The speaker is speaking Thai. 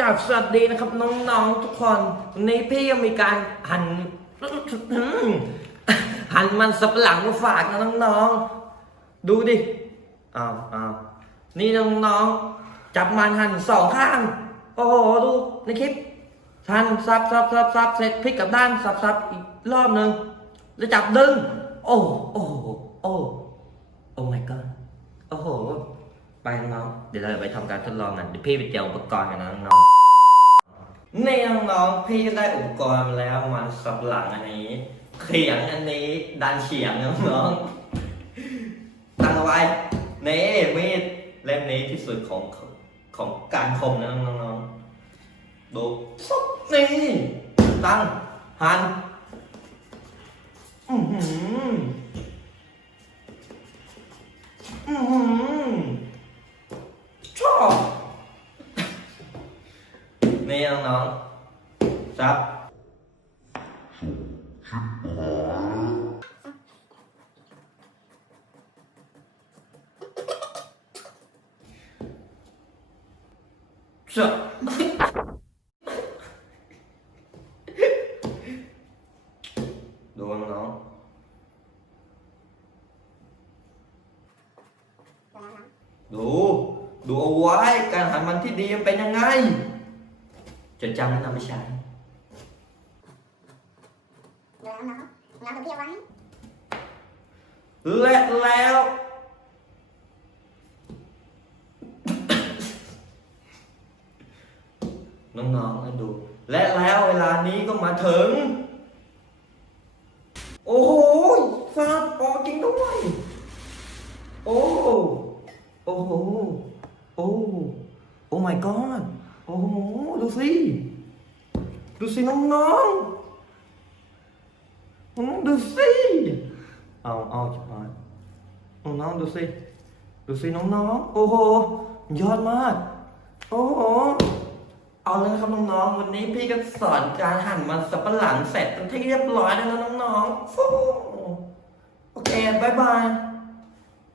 กับสวัสดีนะครับน้องๆทุกคนวันนี้พี่ยังมีการหันหันมันสับหลังมาฝากนะน้องๆ ดูดิอ้าวอ้าวนี่น้องๆจับมันหันสองข้าง โอ้โหดูในคลิปหันซับซับซับซับเสร็จพลิกกลับด้านซับซับอีกรอบหนึ่งแล้วจับดึง โอ้โอ้โอ้โอ้ my god โอ้โห ไป น้องๆ เดี๋ยวเราไปทำการทดลองกันเดี๋ยวพี่ไปเจออุปกรณ์กันนะน้องๆนี่น้องๆพี่ก็ได้อุปกรณ์มาแล้วมาสับหลังอันนี้ เขียงอันนี้ดันเฉียงนะน้องๆตั้งเอาไว้นี่มีดเล่มนี้ที่สุดของของการคมนะน้องๆดูซุบนี่ตั้งหันอือหืออืมช นี่น้องๆครับชอบดูน้องๆดู ดูเอาไว้ การหันมันที่ดีมันเป็นยังไง จะจำแล้วนำไปใช้แล้วเนาะเราตัวพี่เอาไว้และแล้วน้องๆมาดู และแล้วเวลานี้ก็มาถึง โอ้โหซาบออกจริงด้วย โอ้ โอ้โห โอ้ โอ้ my god โอ้โห ดูสิ ดูสิน้องๆอืมดูสิ เอาเอาชิบหายน้องๆดูสิ ดูสิน้องๆ โอ้โห ยอดมาก โอ้โห เอาเลยนะครับน้องๆ วันนี้พี่ก็สอนการหั่นมันสับปะหลังเสร็จเป็นที่เรียบร้อยแล้วนะน้องๆโอเคบายบาย